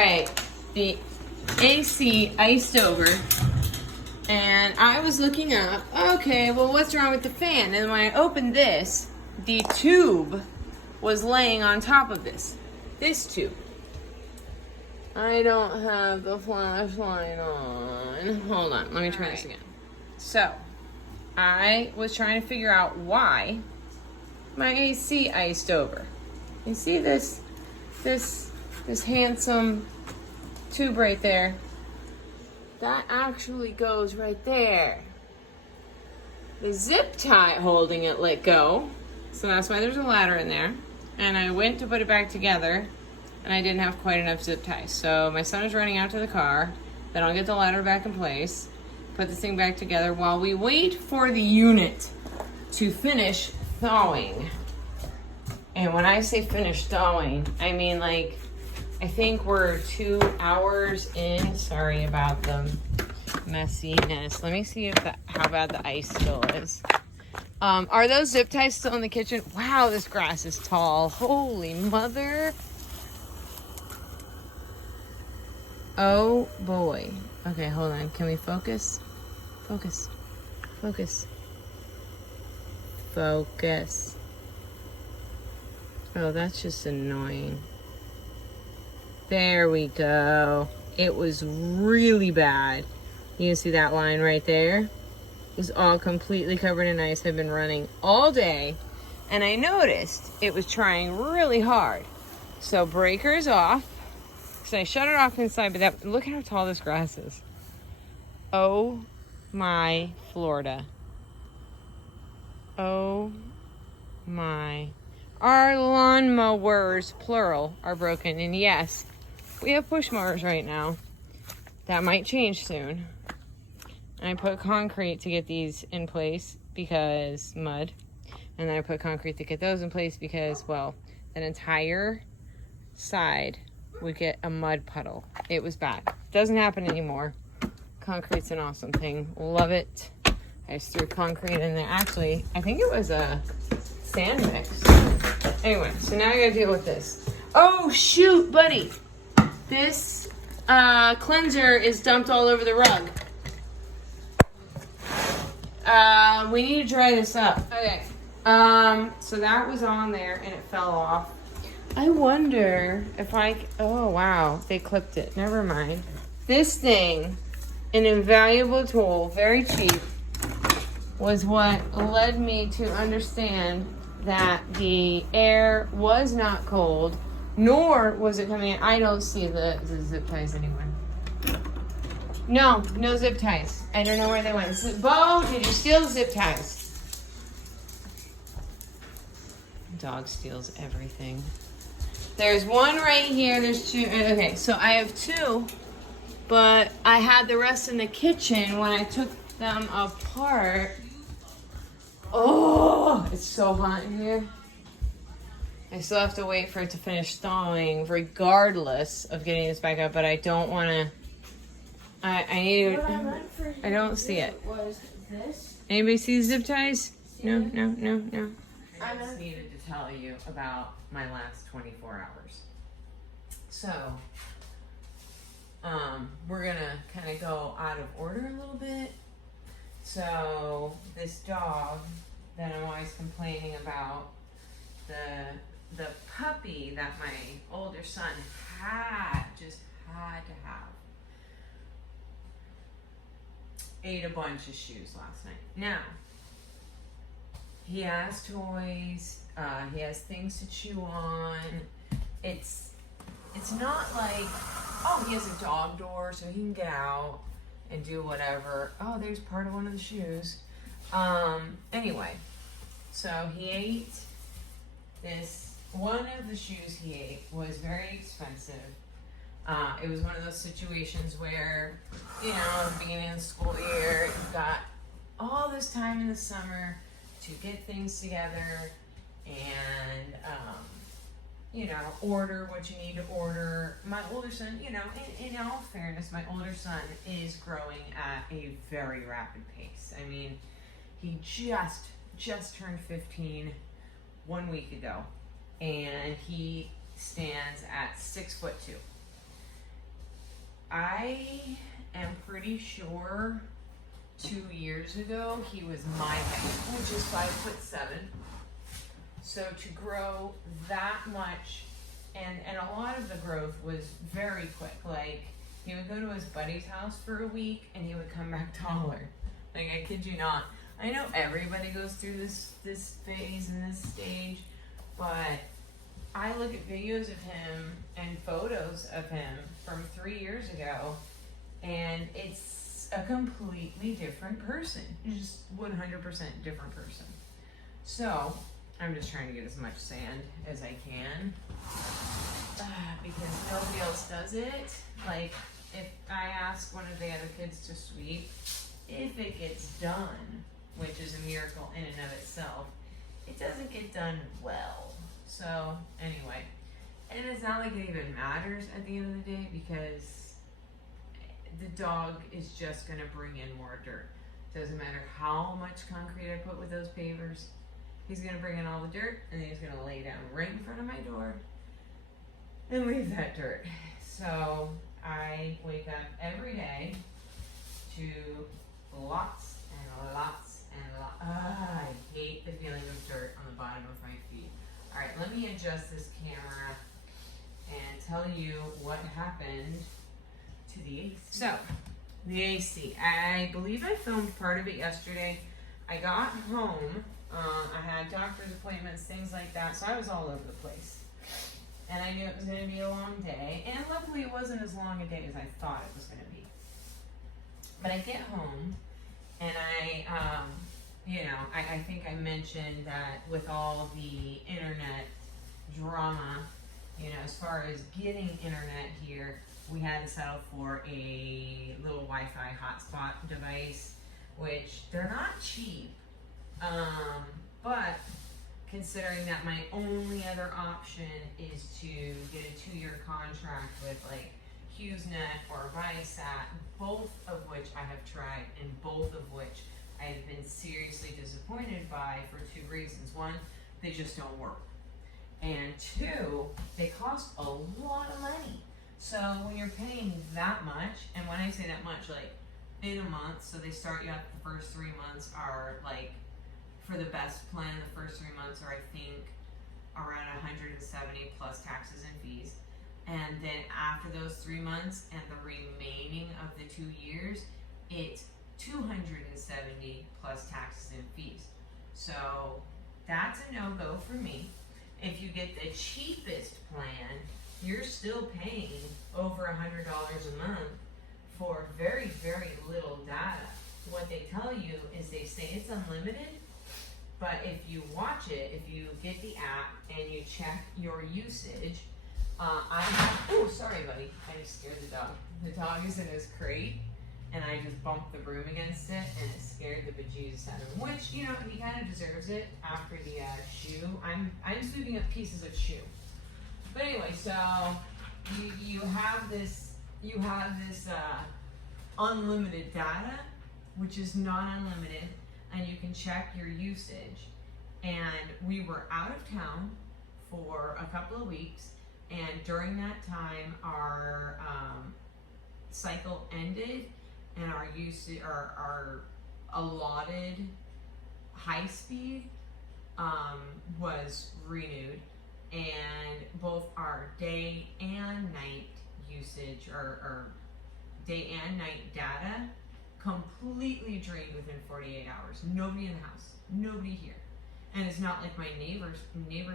right, the AC iced over, and I was looking up, okay, well, what's wrong with the fan? And when I opened this, the tube was laying on top of this tube. I don't have the flashlight on. Hold on, let me try this again. So, I was trying to figure out why my AC iced over. You see this handsome tube right there? That actually goes right there. The zip tie holding it let go, so that's why there's a ladder in there. And I went to put it back together, and I didn't have quite enough zip ties. So my son is running out to the car, then I'll get the ladder back in place, put this thing back together while we wait for the unit to finish thawing. And when I say finish thawing, I mean like, I think we're 2 hours in. Sorry about the messiness. Let me see if how bad the ice still is. Are those zip ties still in the kitchen? Wow, this grass is tall. Holy mother. Oh boy. Okay, hold on. Can we focus? Focus. Focus. Focus. Oh, that's just annoying. There we go. It was really bad. You can see that line right there. It was all completely covered in ice. I've been running all day, and I noticed it was trying really hard. So breaker's off. So I shut it off inside, but look at how tall this grass is. Oh my Florida. Oh my. Our lawn mowers, plural, are broken. And yes, we have push mowers right now. That might change soon. I put concrete to get these in place because mud. And then I put concrete to get those in place because, well, an entire side would get a mud puddle. It was bad. Doesn't happen anymore. Concrete's an awesome thing. Love it. I just threw concrete in there. Actually, I think it was a sand mix. Anyway, so now I gotta deal with this. Oh, shoot, buddy. This cleanser is dumped all over the rug. We need to dry this up. Okay. So that was on there and it fell off. I wonder if oh wow, they clipped it. Never mind. This thing, an invaluable tool, very cheap, was what led me to understand that the air was not cold, nor was it coming in. I don't see the zip ties anywhere. No zip ties. I don't know where they went. Bo, did you steal the zip ties? Dog steals everything. There's one right here. There's two. Okay, so I have two, but I had the rest in the kitchen when I took them apart. Oh, it's so hot in here. I still have to wait for it to finish thawing, regardless of getting this back up, but I don't want to. I need to. I don't see it. Was this? Anybody see the zip ties? No. I just needed to tell you about my last 24 hours. So, we're gonna kind of go out of order a little bit. So, this dog that I'm always complaining about, the puppy that my older son just had to have, ate a bunch of shoes last night. Now, he has toys, he has things to chew on. It's not like, oh, he has a dog door so he can get out and do whatever. Oh, there's part of one of the shoes. Anyway, so he ate this. One of the shoes he ate was very expensive. It was one of those situations where, you know, beginning of the school year, you've got all this time in the summer to get things together and, you know, order what you need to order. My older son, you know, in all fairness, my older son is growing at a very rapid pace. I mean, he just turned 15 1 week ago, and he stands at 6'2". I am pretty sure 2 years ago he was my height, which is 5'7". So to grow that much, and a lot of the growth was very quick. Like, he would go to his buddy's house for a week and he would come back taller. Like, I kid you not. I know everybody goes through this phase and this stage, but I look at videos of him and photos of him from 3 years ago, and it's a completely different person. Just 100% different person. So I'm just trying to get as much sand as I can because nobody else does it. Like, if I ask one of the other kids to sweep, if it gets done, which is a miracle in and of itself, it doesn't get done well. So anyway, and it's not like it even matters at the end of the day because the dog is just gonna bring in more dirt. Doesn't matter how much concrete I put with those pavers, he's gonna bring in all the dirt and then he's gonna lay down right in front of my door and leave that dirt. So I wake up every day to lots and lots and lots. I hate the feeling of dirt on the bottom of my feet. All right, let me adjust this camera and tell you what happened to the AC. So, the AC. I believe I filmed part of it yesterday. I got home. I had doctor's appointments, things like that, so I was all over the place. And I knew it was going to be a long day, and luckily it wasn't as long a day as I thought it was going to be. But I get home, and I think I mentioned that with all the internet drama, as far as getting internet here, we had to settle for a little Wi-Fi hotspot device, which they're not cheap, but considering that my only other option is to get a 2-year contract with like HughesNet or Viasat, both of which I have tried and both of which I have been seriously disappointed by for 2 reasons. One, they just don't work. And 2, they cost a lot of money. So when you're paying that much, and when I say that much, like in a month, so they start you out the first 3 months are like, for the best plan, the first 3 months are I think around 170 plus taxes and fees. And then after those 3 months and the remaining of the 2 years, it's 270 plus taxes and fees. So that's a no-go for me. If you get the cheapest plan, you're still paying over $100 a month for very, very little data. What they tell you is they say it's unlimited, but if you watch it, if you get the app and you check your usage, oh, sorry, buddy. I just scared the dog. The dog is in his crate, and I just bumped the broom against it, and it scared the bejesus out of him, which, he kind of deserves it after the shoe. I'm sweeping up pieces of shoe. But anyway, so you have this unlimited data, which is not unlimited, and you can check your usage. And we were out of town for a couple of weeks, and during that time, our cycle ended, and our usage, our allotted high speed was renewed, and both our day and night usage, or day and night data, completely drained within 48 hours. Nobody in the house, nobody here. And it's not like my neighbors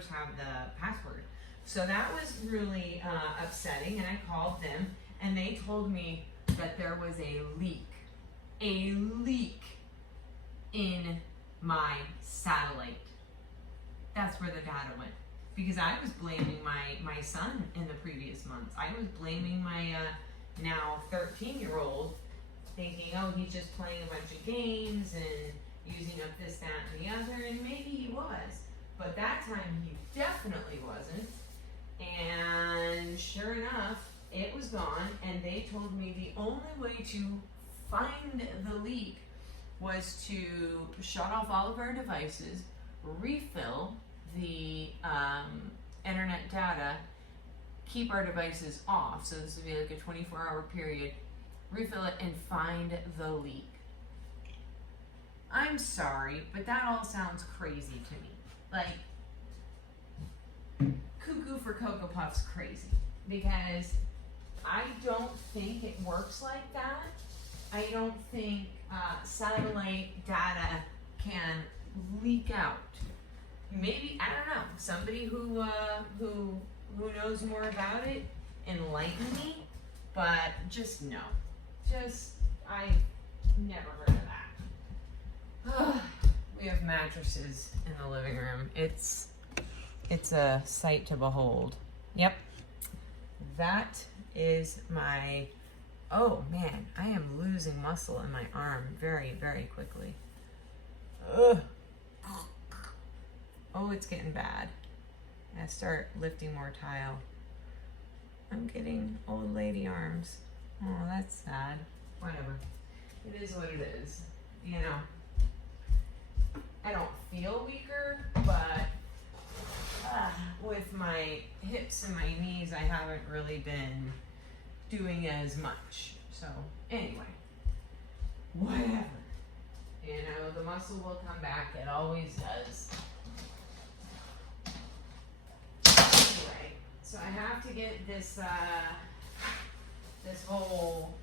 have the password. So that was really upsetting, and I called them, and they told me that there was a leak in my satellite. That's where the data went. Because I was blaming my son in the previous months. I was blaming my now 13-year-old, thinking, oh, he's just playing a bunch of games and using up this, that, and the other, and maybe he was. But that time he definitely wasn't. And sure enough, it was gone, and they told me the only way to find the leak was to shut off all of our devices, refill the internet data, keep our devices off. So this would be like a 24-hour period. Refill it and find the leak. I'm sorry, but that all sounds crazy to me. Like, cuckoo for Cocoa Puffs crazy. Because I don't think it works like that. I don't think satellite data can leak out. Maybe, I don't know, somebody who knows more about it, enlighten me, but just no. I've never heard of that. We have mattresses in the living room. It's a sight to behold. Yep. That is my, oh man, I am losing muscle in my arm very, very quickly. Ugh. Oh, it's getting bad. I start lifting more tile. I'm getting old lady arms. Oh, that's sad. Whatever. It is what it is. You know, I don't feel weaker, but with my hips and my knees, I haven't really been doing as much. So, anyway, whatever. You know, the muscle will come back. It always does. Anyway, so I have to get this this whole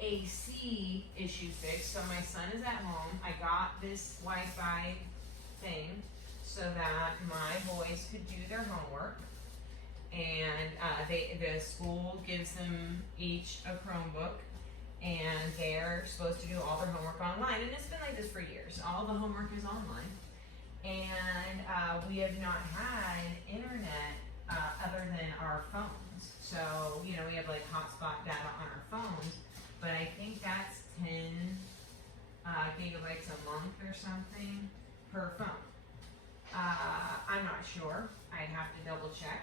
AC issue fixed. So my son is at home. I got this Wi-Fi thing so that my boys could do their homework. And the school gives them each a Chromebook, and they're supposed to do all their homework online. And it's been like this for years. All the homework is online. And we have not had internet other than our phones. So, you know, we have like hotspot data on our phones, but I think that's 10 gigabytes a month or something per phone. I'm not sure. I'd have to double check.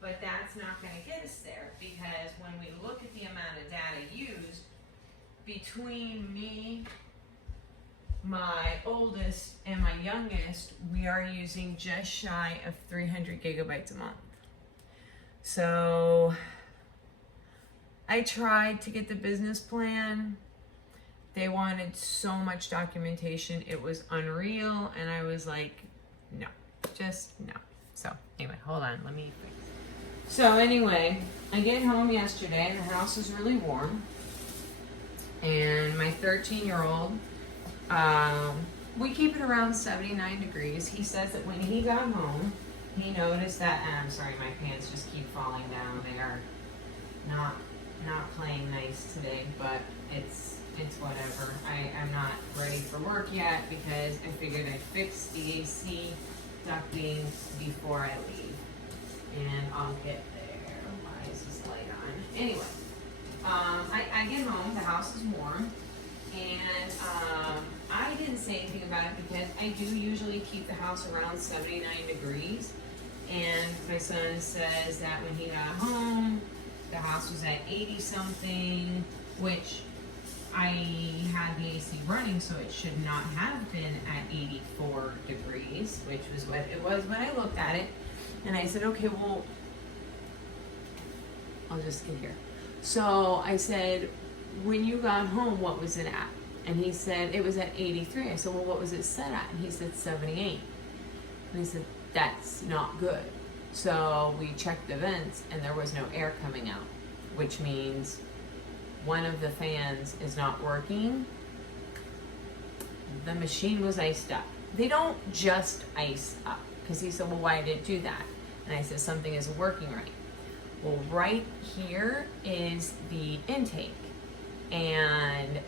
But that's not going to get us there, because when we look at the amount of data used between me, my oldest, and my youngest, we are using just shy of 300 gigabytes a month. So I tried to get the business plan. They wanted so much documentation. It was unreal. And I was like, no, just no. So anyway, hold on. Let me fix. So anyway, I get home yesterday and the house is really warm. And my 13-year-old, we keep it around 79 degrees. He says that when he got home, he noticed that, and I'm sorry, my pants just keep falling down. They are not playing nice today, but it's whatever. I'm not ready for work yet because I figured I'd fix the AC ducting before I leave. And I'll get there. Why is this light on? Anyway, I get home, the house is warm, and I didn't say anything about it because I do usually keep the house around 79 degrees. And my son says that when he got home, the house was at 80 something, which I had the AC running, so it should not have been at 84 degrees, which was what it was when I looked at it. And I said, okay, well, I'll just get here. So I said, when you got home, what was it at? And he said, it was at 83. I said, well, what was it set at? And he said, 78. And I said, that's not good. So we checked the vents and there was no air coming out, which means one of the fans is not working. The machine was iced up. They don't just ice up. Because he said, well, why did it do that? And I said, something isn't working right. Well, right here is the intake. And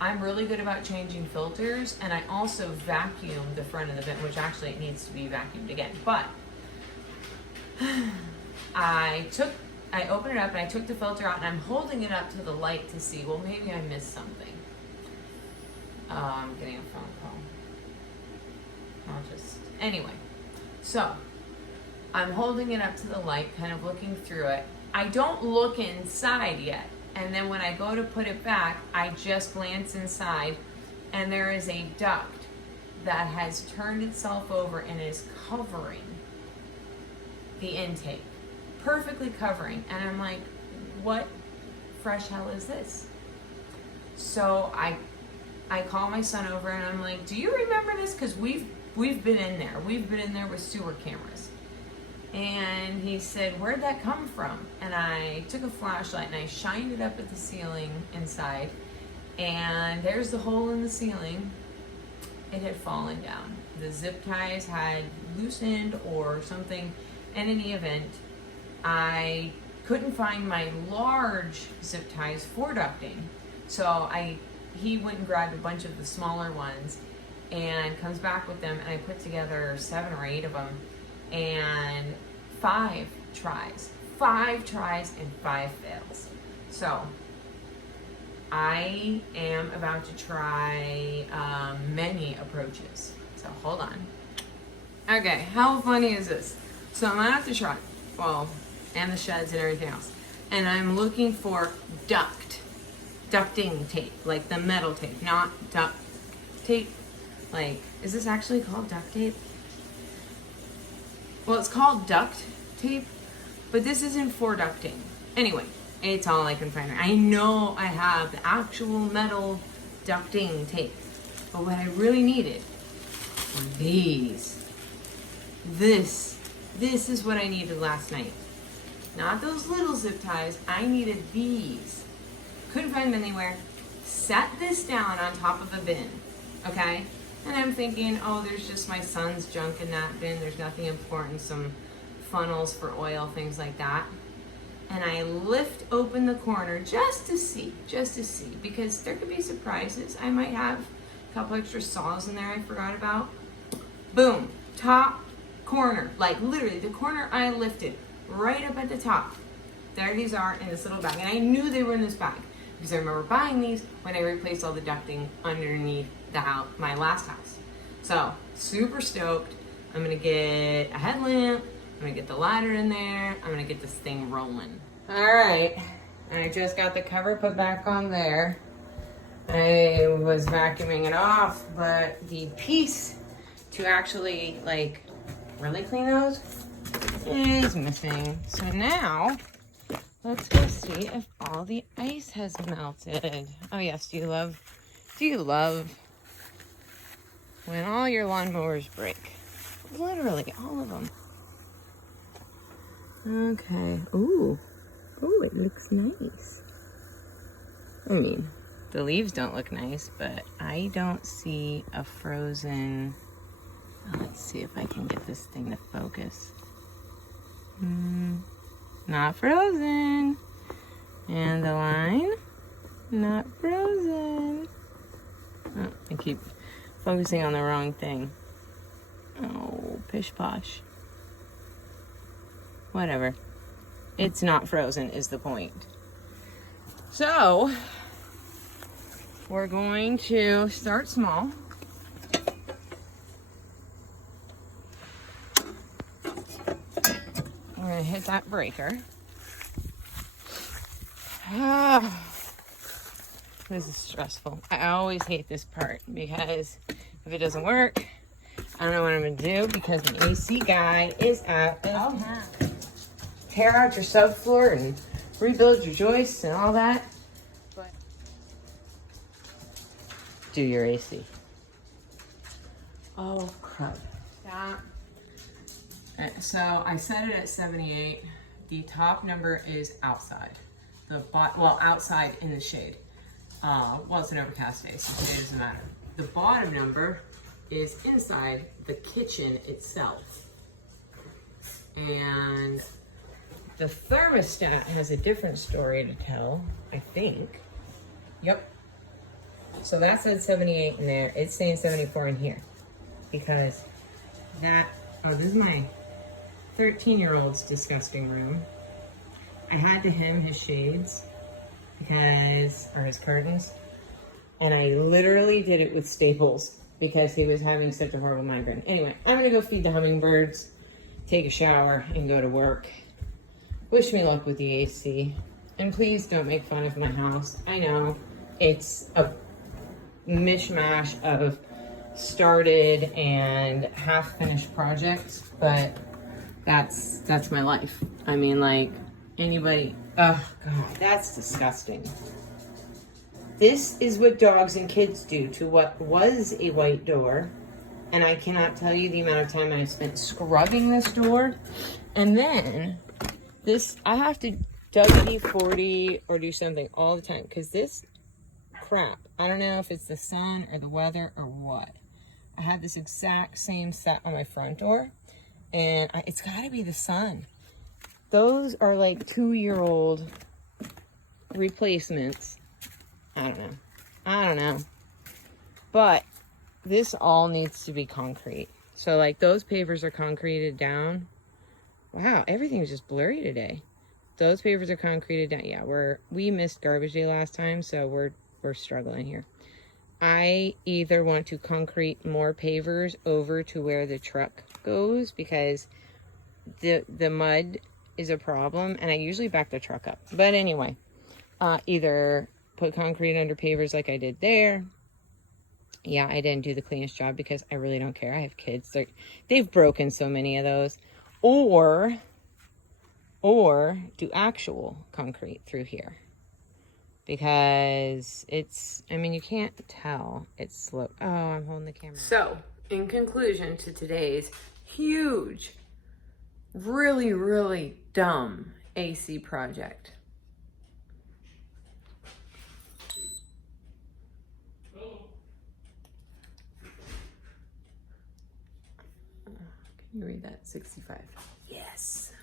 I'm really good about changing filters. And I also vacuum the front of the vent, which actually it needs to be vacuumed again. But I opened it up and I took the filter out and I'm holding it up to the light to see, well, maybe I missed something. I'm getting a phone call. Anyway, so I'm holding it up to the light, kind of looking through it. I don't look inside yet. And then when I go to put it back, I just glance inside and there is a duct that has turned itself over and is covering the intake, perfectly covering. And I'm like, what fresh hell is this? So I call my son over and I'm like, do you remember this? Because we've been in there. We've been in there with sewer cameras. And he said, where'd that come from? And I took a flashlight and I shined it up at the ceiling inside. And there's the hole in the ceiling. It had fallen down. The zip ties had loosened or something. In any event, I couldn't find my large zip ties for ducting. So he went and grabbed a bunch of the smaller ones and comes back with them, and I put together 7 or 8 of them, and 5 tries and 5 fails. So I am about to try many approaches. So hold on. Okay, how funny is this? So I'm gonna have to try, well, and the sheds and everything else. And I'm looking for ducting tape, like the metal tape, not duct tape. Like, is this actually called duct tape? Well, it's called duct tape, but this isn't for ducting. Anyway, it's all I can find. I know I have the actual metal ducting tape, but what I really needed were these. This is what I needed last night. Not those little zip ties. I needed these. Couldn't find them anywhere. Set this down on top of a bin, okay? And I'm thinking, oh, there's just my son's junk in that bin. There's nothing important, some funnels for oil, things like that. And I lift open the corner just to see, because there could be surprises. I might have a couple extra saws in there I forgot about. Boom, top corner, like literally the corner I lifted, right up at the top. There these are in this little bag. And I knew they were in this bag because I remember buying these when I replaced all the ducting underneath the house, my last house. So super stoked. I'm gonna get a headlamp. I'm gonna get the lighter in there. I'm gonna get this thing rolling. All right, I just got the cover put back on there. I was vacuuming it off, but the piece to actually like really clean those is missing. So now let's go see if all the ice has melted. Oh yes, do you love when all your lawnmowers break? Literally all of them. Okay. Ooh, it looks nice. I mean, the leaves don't look nice, but I don't see a frozen. Let's see if I can get this thing to focus. Not frozen. And the line, not frozen. Oh, I keep focusing on the wrong thing. Oh, pish posh. Whatever. It's not frozen is the point. So, we're going to start small. We're going to hit that breaker. This is stressful. I always hate this part because if it doesn't work, I don't know what I'm going to do because the AC guy is out of town. Tear out your subfloor and rebuild your joists and all that. But do your AC. Oh, crud. Stop. So I set it at 78. The top number is outside. Outside in the shade. Well, it's an overcast day, so today doesn't matter. The bottom number is inside the kitchen itself. And the thermostat has a different story to tell, I think. Yep. So that said 78 in there. It's saying 74 in here. Because this is my 13-year-old's disgusting room. I had to hem his shades or his curtains. And I literally did it with staples because he was having such a horrible migraine. Anyway, I'm gonna go feed the hummingbirds, take a shower, and go to work. Wish me luck with the AC. And please don't make fun of my house. I know it's a mishmash of started and half-finished projects, but that's my life. I mean, like, anybody, oh God, that's disgusting. This is what dogs and kids do to what was a white door. And I cannot tell you the amount of time I've spent scrubbing this door. And then this, I have to WD-40 or do something all the time because this crap, I don't know if it's the sun or the weather or what. I have this exact same set on my front door, and it's got to be the sun. Those are like 2-year-old replacements. I don't know. But this all needs to be concrete. So like those pavers are concreted down. Wow, everything's just blurry today. Those pavers are concreted down. Yeah, we missed garbage day last time, so we're struggling here. I either want to concrete more pavers over to where the truck goes because the mud is a problem, and I usually back the truck up. But anyway, either put concrete under pavers like I did there. Yeah, I didn't do the cleanest job because I really don't care. I have kids. They've broken so many of those. Or do actual concrete through here. Because I mean, you can't tell it's slow. Oh, I'm holding the camera. So, in conclusion to today's huge, really, really dumb AC project. Can you read that? 65. Yes.